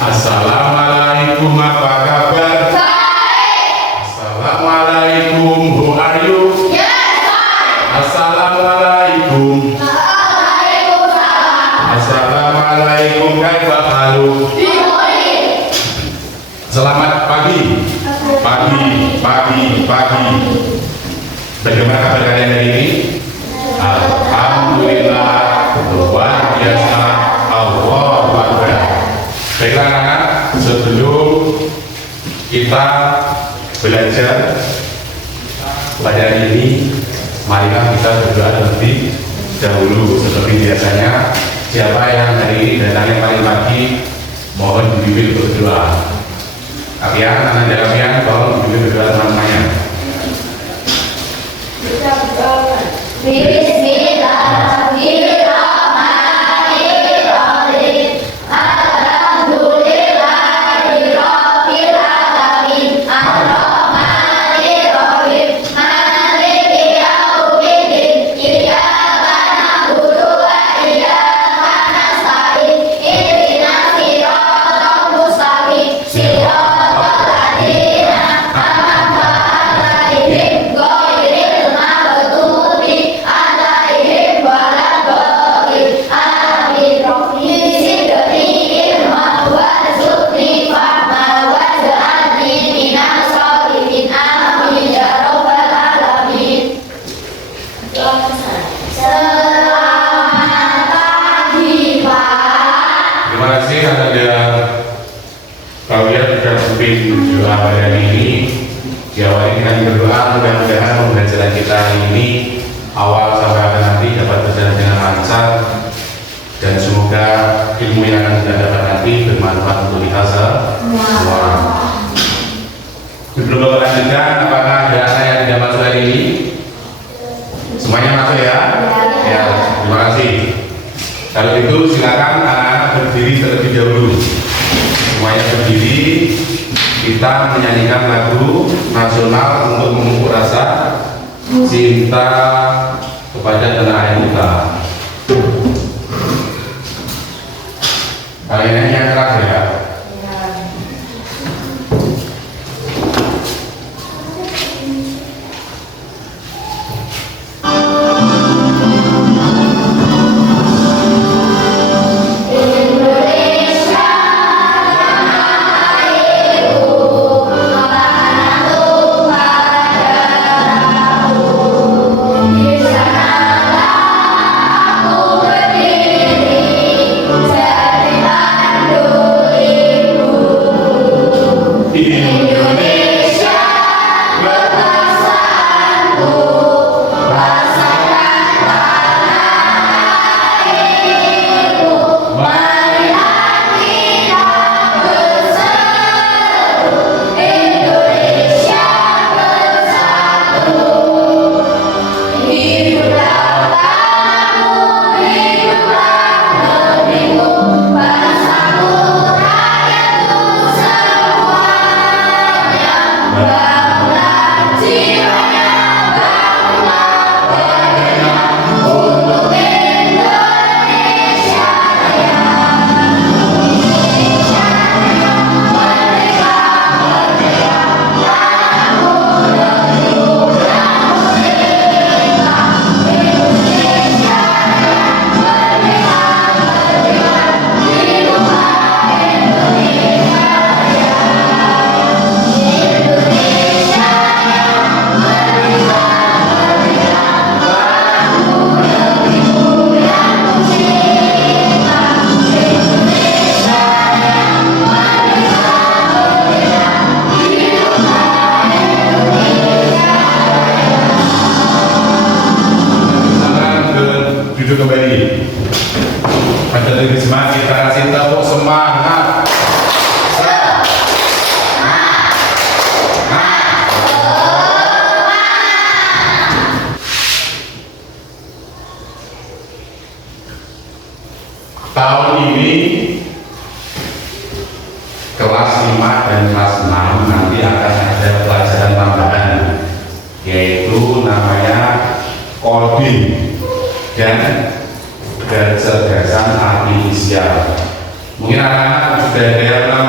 Assalamualaikum, apa kabar? Baik. Assalamualaikum, how are you? Yes, fine. Assalamualaikum. Waalaikumsalam. Assalamualaikum, kaifa halu? Bihori. Selamat pagi. Pagi. Bagaimana kabar kalian hari ini? Alhamdulillah, luar biasa. Allahu Akbar. Baiklah anak-anak, sebelum kita belajar pada hari ini, marilah kita berdoa terlebih dahulu. Seperti biasanya, siapa yang hari ini datangnya paling pagi, mohon dibimbing untuk berdoa. Kalian, anak kalian, tolong dibimbing berdoa teman-temannya. Bismillahirrahmanirrahim. Alhamdulillahirabbil alamin. Arrahmanirrahim. Maliki yaumiddin. Iyyaka na'budu wa iyyaka nasta'in. Ihdinas siratal mustaqim. Siratal ladzina an'amta 'alaihim ghairil maghdubi 'alaihim waladdallin. Amin. Rabbi zidni ilman warzuqni fahman waj'alni minas sholihin. Amin ya rabbal alamin. Selamat pagi, Pak. Terima kasih ada kalian sudah pimpin doa pada hari ini. Diawali dengan berdoa, mudah-mudahan pembelajaran kita hari ini awal sampai akhir nanti dapat berjalan dengan lancar, dan semoga ilmu yang akan kita dapat nanti bermanfaat untuk kita semua. Sebelum Bapak lanjutkan, apakah ada anak yang tidak masuk hari ini? Semuanya masuk ya? Ya, terima kasih. Kalau itu silakan anak-anak berdiri terlebih dahulu. Semuanya berdiri. Kita menyanyikan lagu nasional untuk memupuk rasa cinta kepada tanah air kita. Kalian nyanyi yang keras ya. Indonesia airku, makanan tumpah darahku. Di sanalah aku berdiri, jadi pandu ibu. Indonesia bangsaku, rasakan tanah airku. Marilah kita berseru, Indonesia bersatu. Hiduplah tanahmu, hiduplah negerimu, bangsamu, rakyatmu semuanya. Bangunlah jiwanya, bangunlah badannya, untuk Indonesia raya. Indonesia raya, merdeka, merdeka, tanahmu, negerimu yang merdeka. Indonesia raya, merdeka, merdeka, hiduplah Indonesia raya. Indonesia raya, merdeka, merdeka, tanahmu, negerimu yang tercinta. Indonesia raya, merdeka, merdeka, hiduplah Indonesia raya. Silakan duduk kembali. Pada Risma kita kasih tepuk semangat. Tahun ini kelas 5 dan kelas 6 nanti akan ada pelajaran tambahan, yaitu namanya coding dan kecerdasan artifisial. Mungkin anak-anak sudah ada yang pernah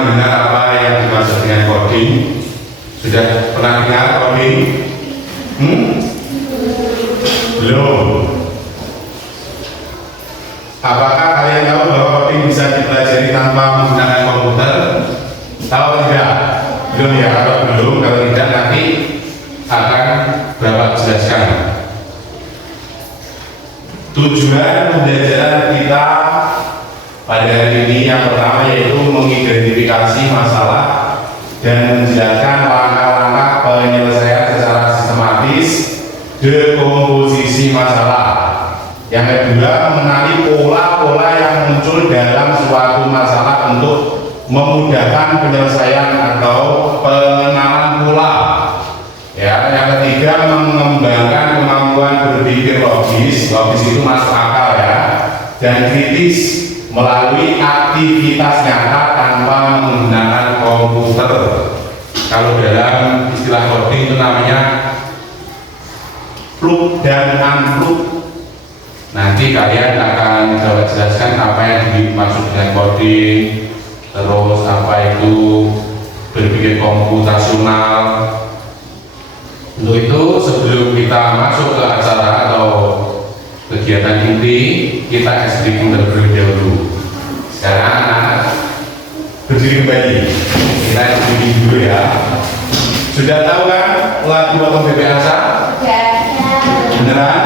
Tahu tidak? Belum ya, kalau tidak nanti akan Bapak jelaskan. Tujuan pembelajaran kita pada hari ini yang pertama yaitu mengidentifikasi masalah dan menjelaskan langkah-langkah penyelesaian secara sistematis dekomposisi masalah. Yang kedua, mengenali pola-pola yang muncul dalam suatu masalah untuk memudahkan penyelesaian atau pengenalan pola. Ya, yang ketiga, mengembangkan kemampuan berpikir logis itu masuk akal ya, dan kritis melalui aktivitas nyata tanpa menggunakan komputer. Kalau dalam istilah coding itu namanya plug dan unplug. Nanti kalian akan coba jelaskan apa yang dimaksud dengan coding, terus apa itu berpikir komputasional. Untuk itu sebelum kita masuk ke acara atau kegiatan inti, kita explain terlebih dahulu. Sekarang anak berdiri kembali, kita explain dulu ya. Sudah tahu kan lagu potong bebek asa? Beneran?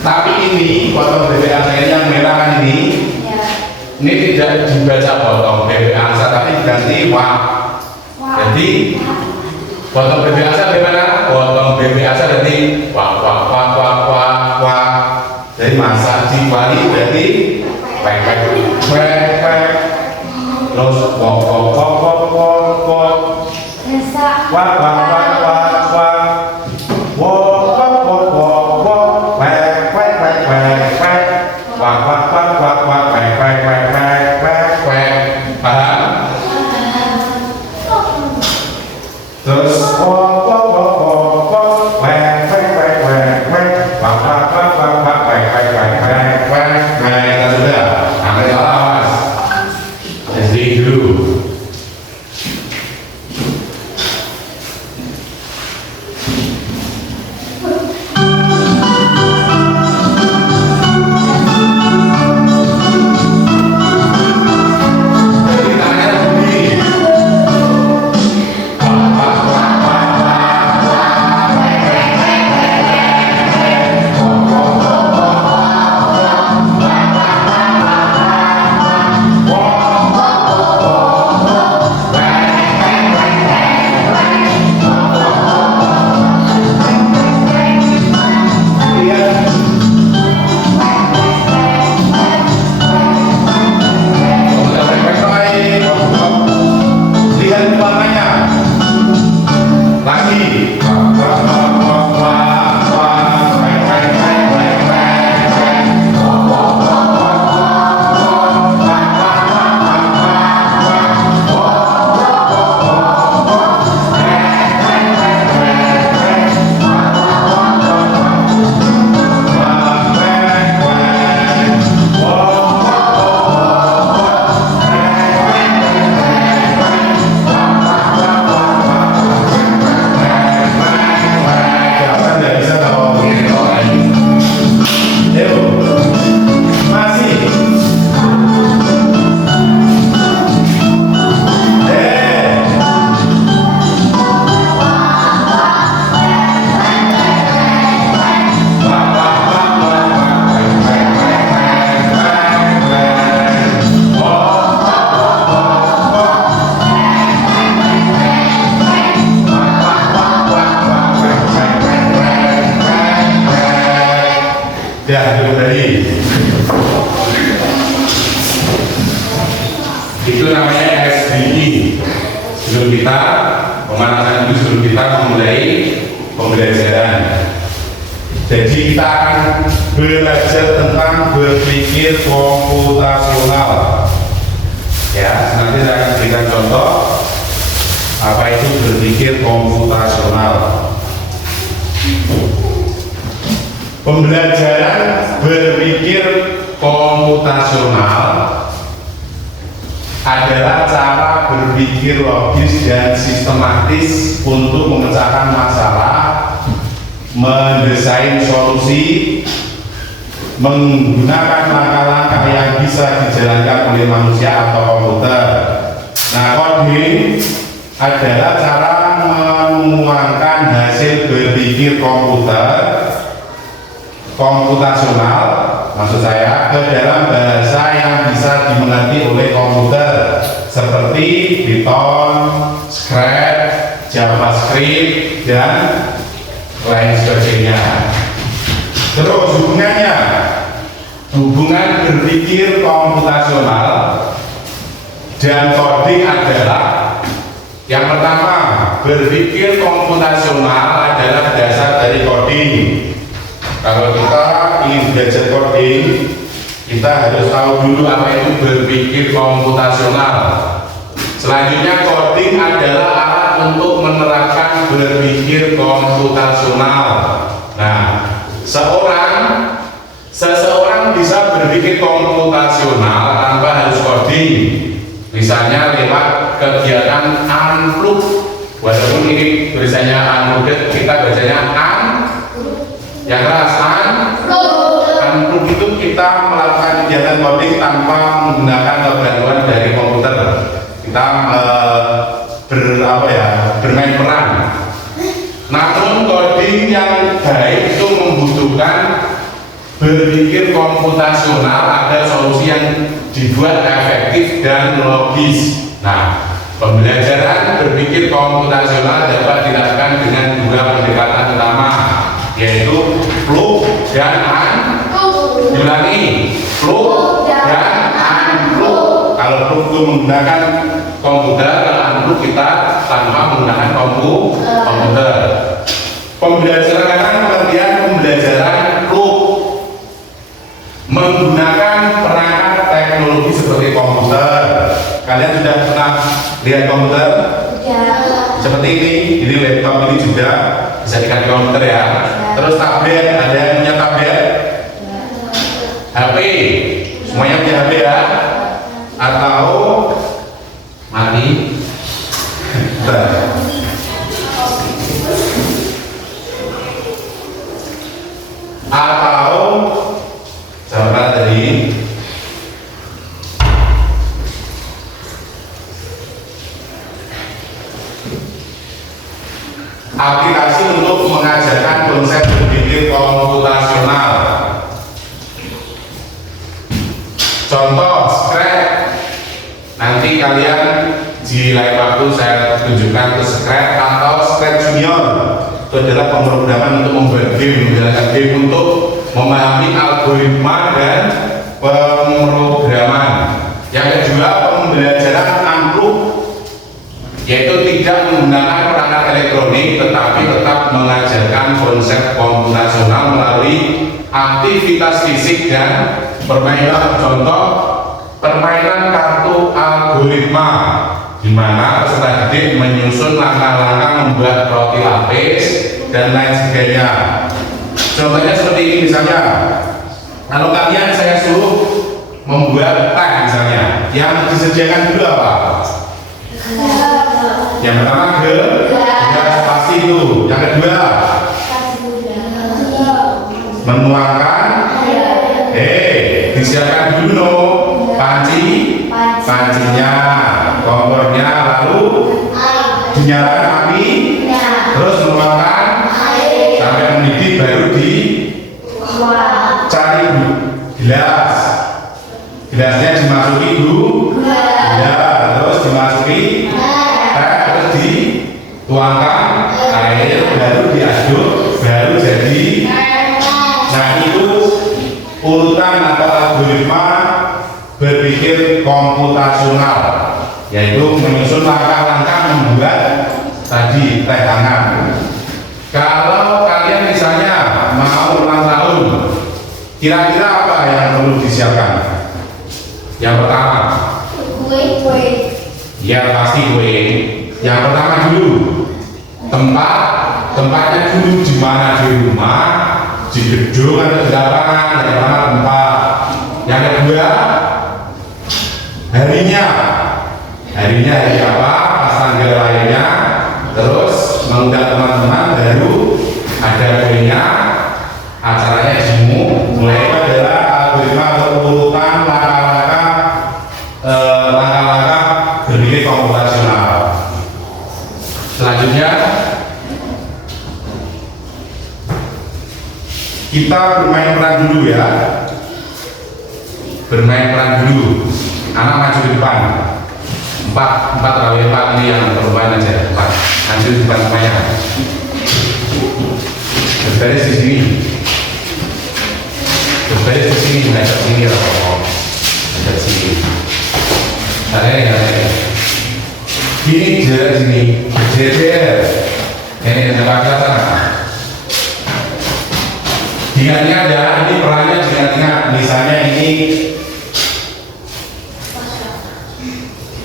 Tapi ini potong bebek asa ini yang merah kan ini tidak dibaca potong bebek asa tapi diganti wah. Jadi potong bebek asa bagaimana? Potong bebek asa berarti wah wah wah wah wah wah. Jadi masa diwali berarti wek wek wek wek. Terus wok wok wok wok wok wok. Wah wah wah wah wah. Wok wok wok wok wok. Wek wek wek wek wek. Wah wah wah wah wah wek wek wek wek wek wek. Paham? Terus wok wok wok wok wok. Wek wek wek wek wek. Wah wah wah wah wah wek wek wek wek wek wek. Sudah. Sampai awas. Jadi dulu. Ya, dari itu namanya SDI. Sebelum kita pemanasan itu, sebelum kita memulai pembelajaran. Jadi kita akan belajar tentang berpikir komputasional. Ya, nanti saya akan berikan contoh apa itu berpikir komputasional. Pembelajaran berpikir komputasional adalah cara berpikir logis dan sistematis untuk memecahkan masalah, mendesain solusi, menggunakan langkah-langkah yang bisa dijalankan oleh manusia atau komputer, Nah, coding adalah cara menuangkan hasil berpikir komputasional, maksud saya, ke dalam bahasa yang bisa dimengerti oleh komputer seperti Python, Scratch, JavaScript, dan lain sebagainya. Terus hubungan berpikir komputasional dan coding adalah yang pertama, berpikir komputasional adalah dasar dari coding. Kalau kita ingin belajar coding, kita harus tahu dulu apa itu berpikir komputasional. Selanjutnya, coding adalah alat untuk menerapkan berpikir komputasional. Nah, seseorang bisa berpikir komputasional tanpa harus coding. Misalnya lewat kegiatan unplug, walaupun ini tulisannya unplugged, kita bacanya yang keras unplug itu kita melakukan kegiatan coding tanpa menggunakan bantuan dari komputer. Kita bermain peran. Namun coding yang baik itu membutuhkan berpikir komputasional agar solusi yang dibuat efektif dan logis. Nah, pembelajaran berpikir komputasional dapat dilakukan dengan dua pendekatan utama, yaitu plug dan diulangi, plug dan unplug. Kalau plug itu menggunakan komputer, kalau unplug kita tanpa menggunakan komputer. Pembelajaran pengertian pembelajaran plug menggunakan perangkat teknologi seperti komputer. Kalian sudah pernah lihat komputer? Ya. Seperti ini laptop ini juga bisa dikasih komputer ya. Terus tablet, ada yang punya tablet? HP, semuanya punya HP ya? Atau mati? Atau jawaban tadi aplikasi untuk mengajarkan konsep berpikir komputasional. Contoh Scratch. Nanti kalian di lain waktu saya tunjukkan ke Scratch atau Scratch Junior. Itu adalah pemrograman untuk membuat game, menjalankan game untuk memahami algoritma dan pemrograman. Yang kedua, pembelajaran unplug, yaitu tidak menggunakan perangkat elektronik tetapi tetap mengajarkan konsep komputasional melalui aktivitas fisik dan permainan. Contoh, permainan kartu algoritma, di mana peserta didik menyusun langkah-langkah membuat roti lapis dan lain sebagainya. Contohnya seperti ini misalnya, kalau kalian saya suruh membuat teh misalnya, yang disediakan dulu apa? Yang pertama gelas pasti itu. Yang kedua menuangkan. Disiapkan dulu no pancinya, kompornya, lalu dinyalakan api, terus menuangkan sampai mendidih, baru dicari gelasnya dimasuki gula, terus dimasuki teh, terus dituangkan air, baru diaduk, baru jadi. Nah, itu urutan atau algoritma berpikir komputasional, yaitu menyusun langkah-langkah membuat tadi teh hangat. Kalau kalian misalnya mau ulang tahun, kira-kira apa yang perlu disiapkan? Yang pertama, Kue. ya pasti kue. Yang pertama dulu tempatnya dulu di mana, di rumah, di gedung atau di lapangan. Yang pertama tempat. Yang kedua harinya hari apa, pas tanggal lahirnya, terus mengundang teman-teman, baru ada kuenya, acaranya mulai adalah algoritma atau urutan langkah-langkah berpikir komputasional. Selanjutnya kita bermain peran dulu ya. Bermain peran dulu. Anak maju ke depan. Empat rawi 4 ini yang bermain aja. 4 maju di depan semuanya. Berbaris di sini. Berbaris di sini, menghadap sini ya. Menghadap sini. Saya. Ini jarak sini. Berjejer. Ini yang pakai sana. Ingat-ingat ya, ini perannya ingat-ingat. Misalnya ini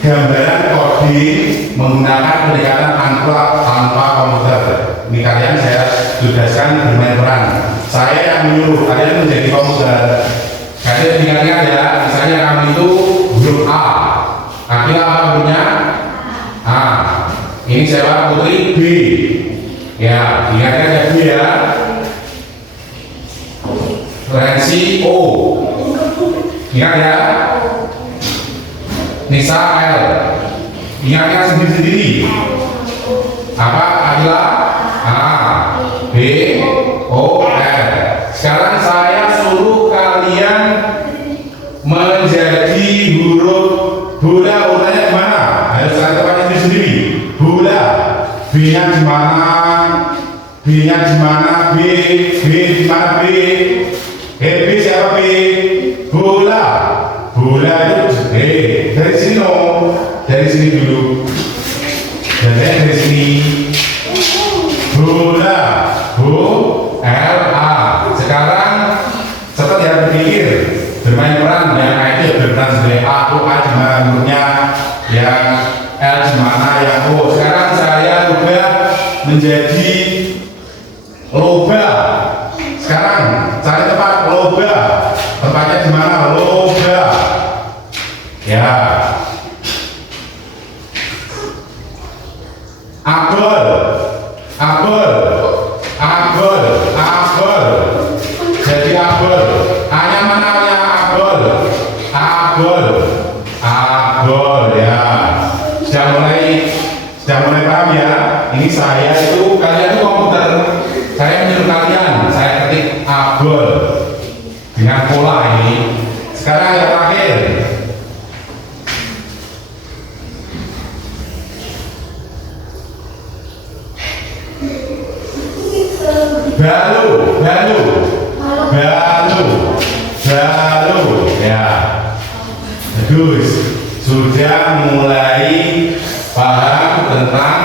gambaran coding menggunakan pendekatan tanpa komputer. Ini kalian saya tugaskan bermain peran. Saya yang menyuruh kalian menjadi komputer. Kalian ingat-ingat ya, misalnya kamu itu huruf A. Akhirnya apa hurufnya? A. Ini saya Putri B. Ya, ingat-ingat ya B ya. Rensi O. Ingat ya. Nisa L. Ingatkan sendiri-sendiri. Apa? Akila A. B. O. L. Sekarang saya suruh kalian menjadi huruf bola. Bolanya di mana? Harus saya tempatnya sendiri. Bola. B-nya di mana? B-nya di mana? B di mana B? B siapa B? Bola. Bola itu dari sini loh. Dari sini dulu. Dari sini. Bola. L-A. Sekarang cepat ya berpikir. Bermain peran yang A itu berperan sebagai A. A di mana hurufnya? Yang L di mana? Yang O. Sekarang saya ubah menjadi loba. Sekarang cari tempat loba. Tempatnya di mana? Loba. Ya. Abel. Jadi abel. A-nya mana ya? Abel ya. Sudah mulai paham ya? Ini saya itu, kalian itu komputer. Saya menyuruh kalian, saya ketik abel dengan pola ini. Sekarang yang terakhir. Balu ya. Bagus. Sudah mulai paham tentang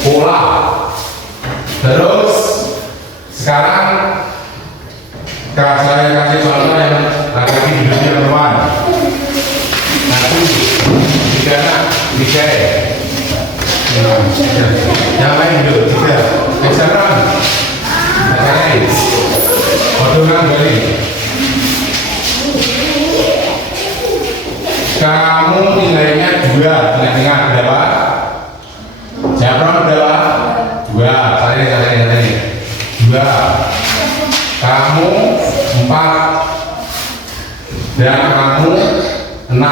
pola. Terus sekarang saya kasih contoh yang lagi hidupnya teman. Nanti tiga yang lain dulu tiga eksternal potongan balik. Kamu nilainya 2, ingat berapa? Jawab berapa? 2. Saya 2. Kamu 4 dan kamu 6.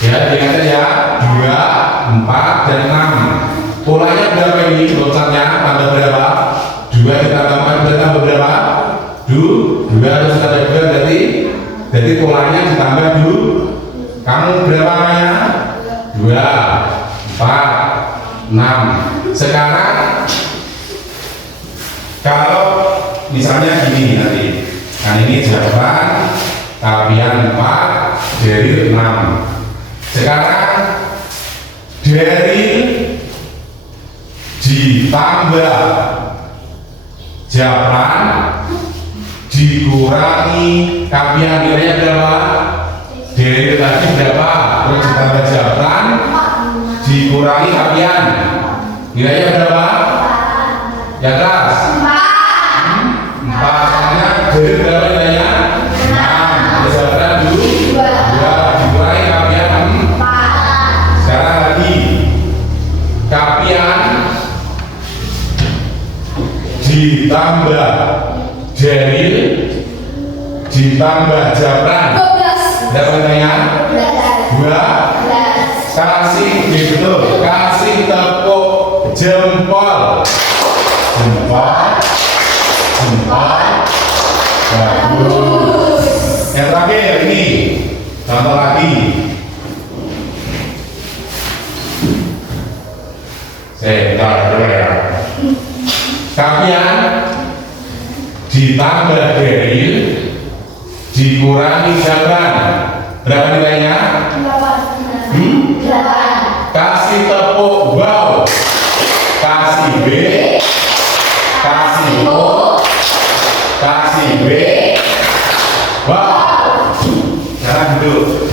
Ya, ingat ya, 2, 4 dan 6. Polanya berapa ini? Loncatnya tambah berapa? 2 ditambah 4 bertambah berapa? 2 harus ditambah 2 berarti polanya ditambah 2. Kamu berapa namanya? 2, 4, 6. Sekarang kalau misalnya gini nanti, nah ini jawaban kalian 4 dari 6. Sekarang dari ditambah jawaban dikurangi kalian nilainya berapa? Dari tadi berapa? Terus ditambah jawaban dikurangi kalian nilainya berapa? Ya kelas 4. Karena dari berapa nilainya? 6. Jawaban dulu 2 dikurangi kalian 4. Sekarang lagi kalian ditambah dari ditambah Japran. 12. Berapa nilainya? 12. 2. Kasih, betul. Kasih tepuk jempol. Jempol. Jempol. Bagus. Yang terakhir ini. Contoh lagi. Sebentar dulu ya. Kapian ditambah Beril dikurangi Japran. Berapa nilainya? 8. Kasih tepuk wow. Kasih B. Kasih O. Kasih B. Wow. Jangan duduk.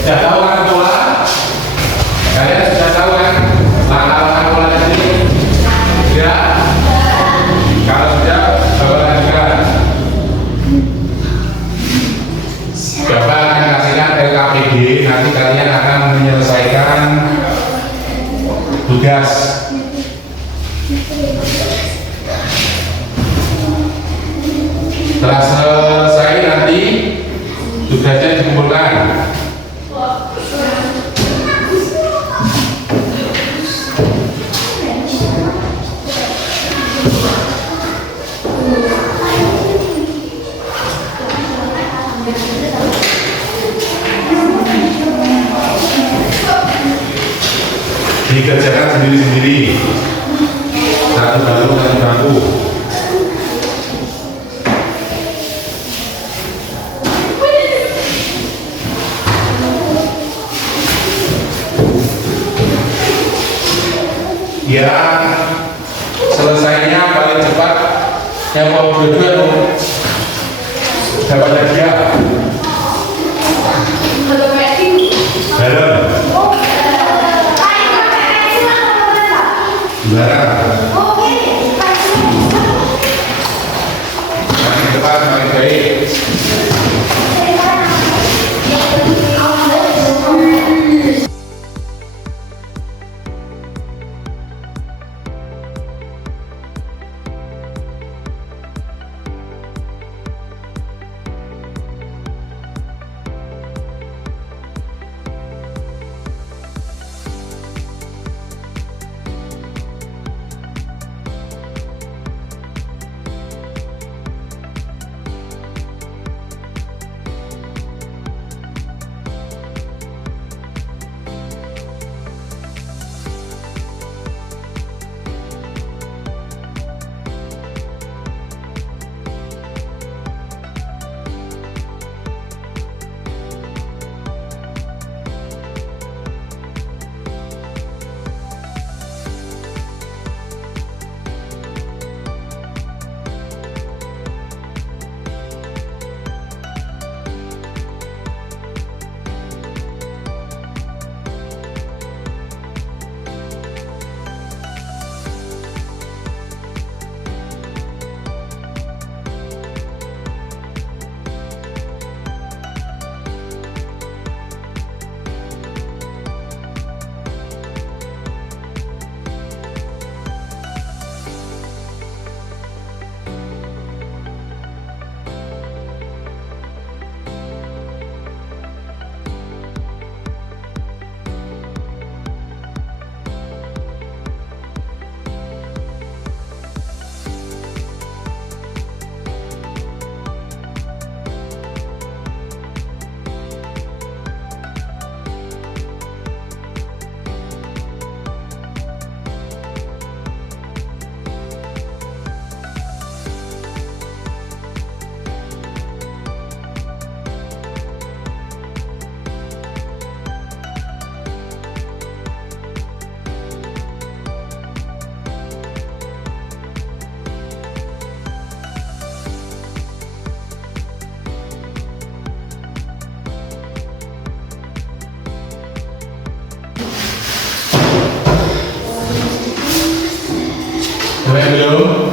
Sudah tahu kan pola? Kalian sudah tahu kan langkah-langkah pola ini? Ya. Kalau sudah, coba lanjutkan. Bapak akan kasihkan LKPD. Nanti kalian akan menyelesaikan tugas. Setelah selesai nanti tugasnya dikumpulkan. Dikerjakan sendiri-sendiri. Satu bangku. Yang selesainya paling cepat yang mau dua-dua tuh dapat hadiah. Bareng. Makin cepat makin baik. Sampai belum?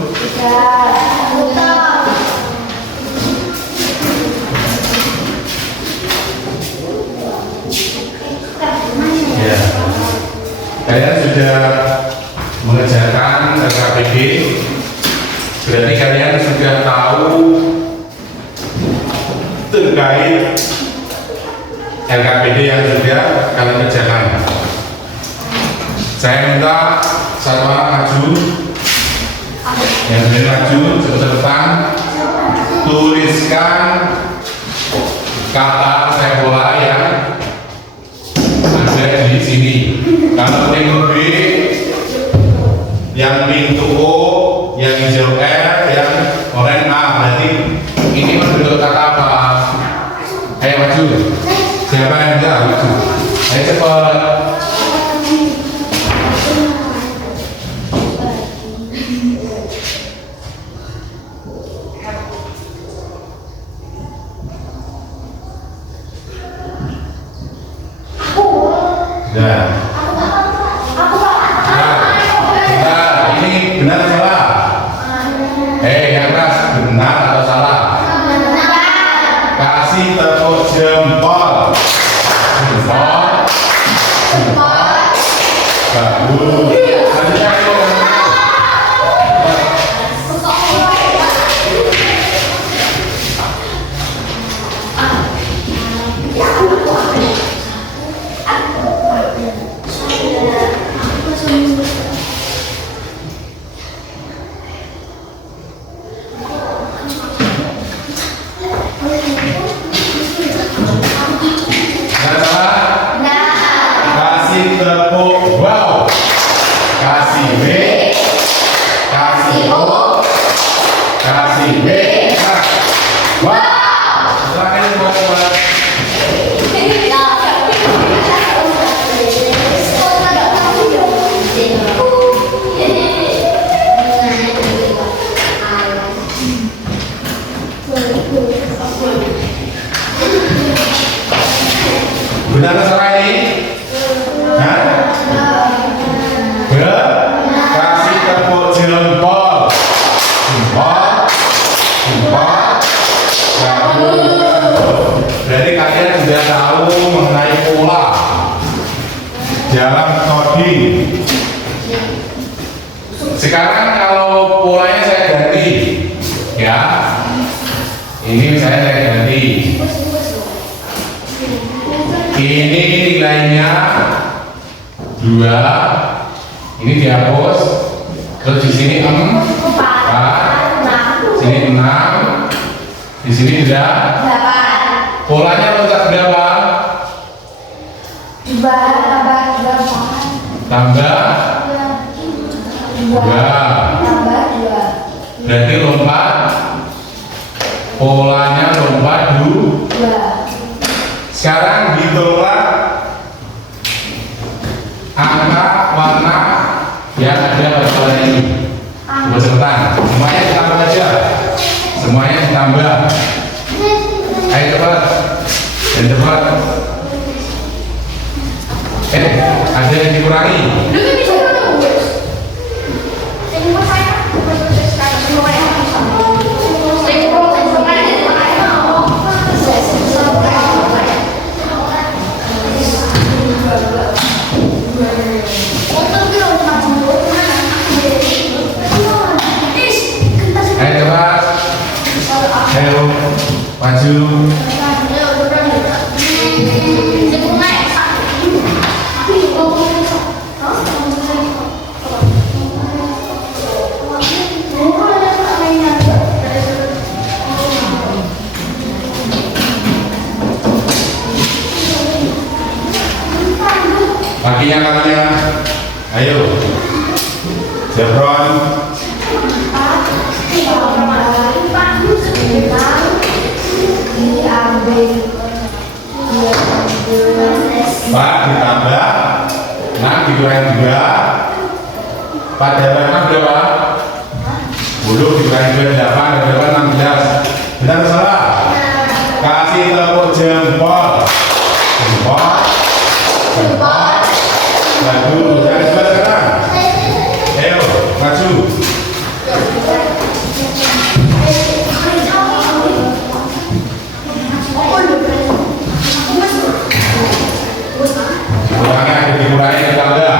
Ya. Kalian sudah mengerjakan LKPD, berarti kalian sudah tahu terkait LKPD yang sudah kalian kerjakan. Saya minta satu orang maju, yang lain maju cepat-cepatan, tuliskan kata sekolah yang ada di sini. Kalau ring B, yang pink itu O, yang hijau R, yang oranye A. Berarti ini bentuk kata apa? Ayo maju. Siapa yang bisa maju? Ayo cepat. Nah, ini benar atau salah? Yang keras, benar atau salah? Kasih tepuk jempol. Jempol. Bagus. Kasih tepuk wow. Kasih B. Kasih O. Kasih B. Wow. Silakan teman-teman. Benar atau salah ini? Hah? Kasih tepuk jempol. Jempol. Jempol. Berarti kalian sudah tahu mengenai pola dalam coding. Sekarang kalau polanya saya ganti, ya. Ini saya ganti. Ini nilainya 2, ini dihapus, terus di sini 4, sini 6, di sini sudah 8. Polanya loncat berapa? 2 tambah 2 tambah 2. tambah 2. Berarti lompat, polanya lompat 2. Sekarang hitunglah angka warna yang ada pada warna ini. Coba cepetan. Semuanya ditambah aja. Semuanya ditambah. Ayo cepat. Dan cepat. Ada yang dikurangi. Ayo cepat. Ayo maju. Kakinya. Ayo. Jebron. Pak ditambah 6 dikurangi 2. Pada 6 berapa? 10 dikurangi 2 8 berapa? 16. Benar atau salah? Kasih tepuk jempol. Jempol. Jempol. Bagus. Jangan coba sekarang. Ayo maju. Kurangnya ada dikurangi ditambah.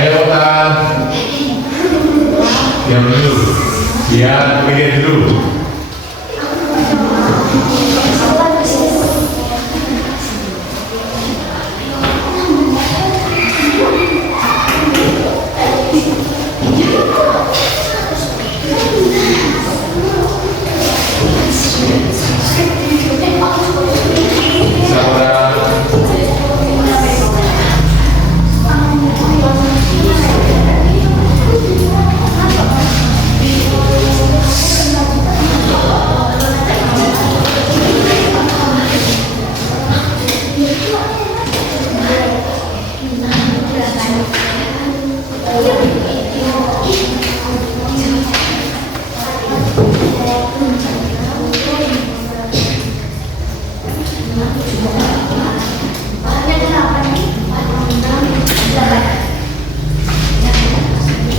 Ayo Tan. Diam dulu. Biar pikir dulu. Sabar.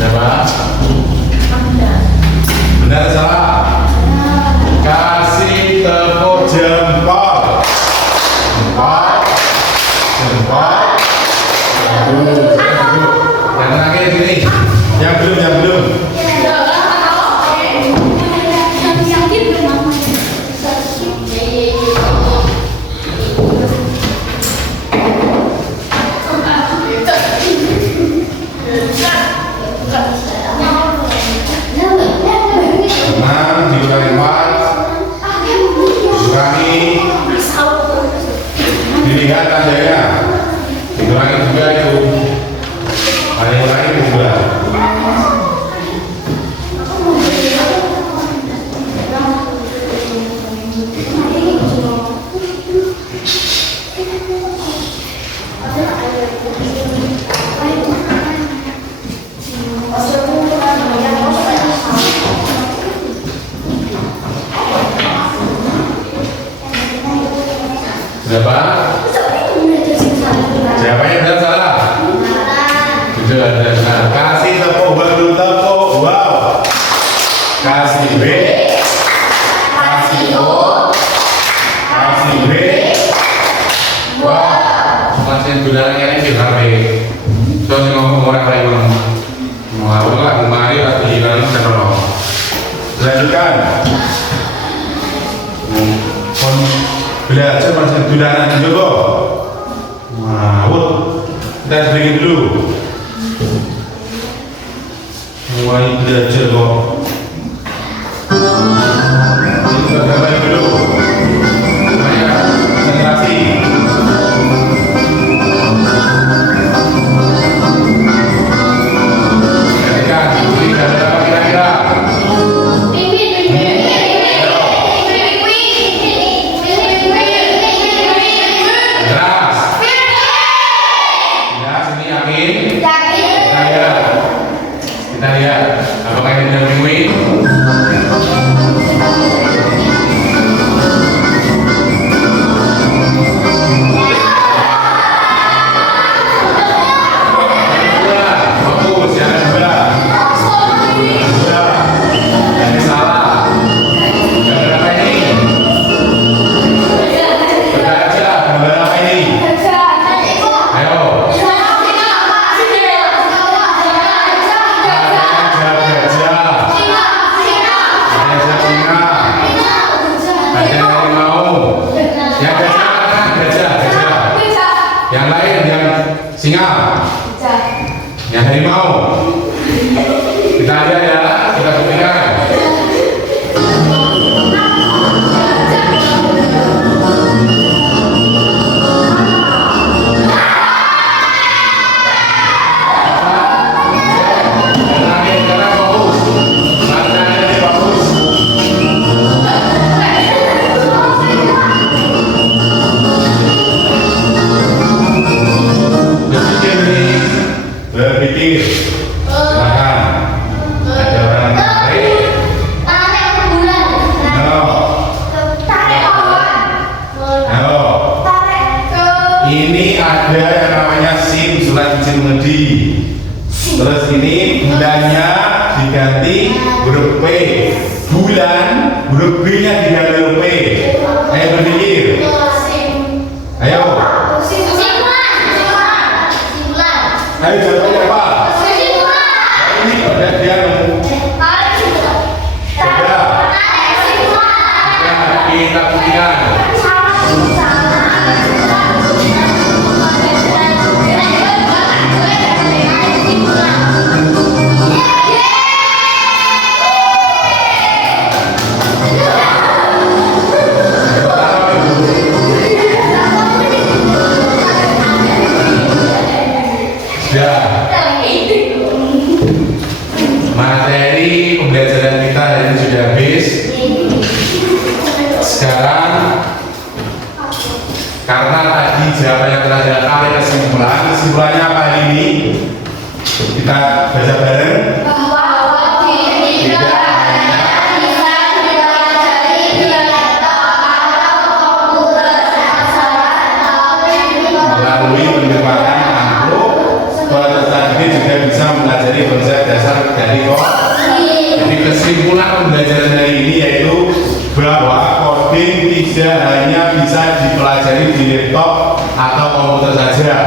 Siapa? Benar salah? Kasih tepuk jempol. Jempol. Jempol. Aduh. Yang terakhir sini. Yang belum. Tenang, diulangi 4. Diulangi. Dilihat tandanya. Diulangi juga itu. Ulangi juga. Berapa? Siapa yang benar salah? Sudah. Kasih tepuk, baru tepuk. Wow. Kasih B. Kasih O. Kasih B. Wow. Masih saudaranya ini bilang B. Terus ngomong orang lain bilang, mau lah kemari lagi hilang terus. Lanjutkan. Belajar masih dulanan juga. Ngawut. Kita sedikit dulu. Mulai belajar kok. Kita mulai dulu. Semuanya konsentrasi. Perhatikan, ini ada apa kira-kira? Kita lihat apakah ini benar penguin. Fokus, jangan sebelah. Jangan salah. Gambar apa ini? Berkaca, gambar apa ini? Ayo. Yang lain yang singa, yang harimau. Kita lihat ya, kita buktikan. Berpikir, silakan. Ada orang tarik. Halo. Ini ada yang namanya SIM, surat izin mengemudi. Terus ini bulannya diganti huruf P. Bulan, huruf B-nya diganti huruf P. Ayo berpikir. Ayo. Ayo jawabannya apa? Karena tadi jawabannya telah tarik kesimpulannya apa hari ini? Kita baca bareng. Bahwa coding tidak hanya bisa dipelajari di laptop atau komputer sasaran, tapi juga Melalui pendekatan angklung, peserta didik juga bisa mempelajari konsep dasar dari coding. Jadi kesimpulan pembelajaran hari ini yaitu bahwa coding tidak hanya bisa dipelajari di laptop atau komputer saja,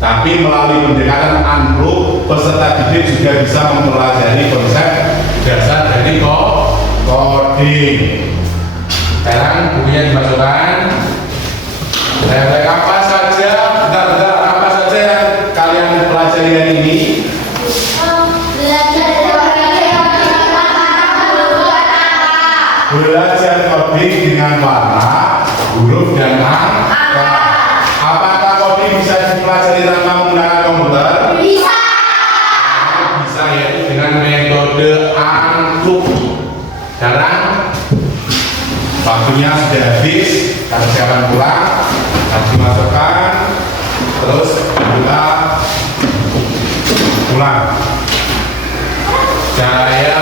tapi melalui pendekatan angklung, peserta didik juga bisa mempelajari konsep dasar dari coding. Sekarang bukunya dimasukkan. Apa saja, bentar, apa saja yang kalian pelajari hari ini? Belajar coding dengan warna, huruf dan angka. Apakah coding bisa dipelajari tanpa menggunakan komputer? bisa. Bisa, yaitu dengan metode angklung. Sekarang waktunya sudah habis, kita siapkan pulang, harus dimasukkan, terus kita pulang. Saya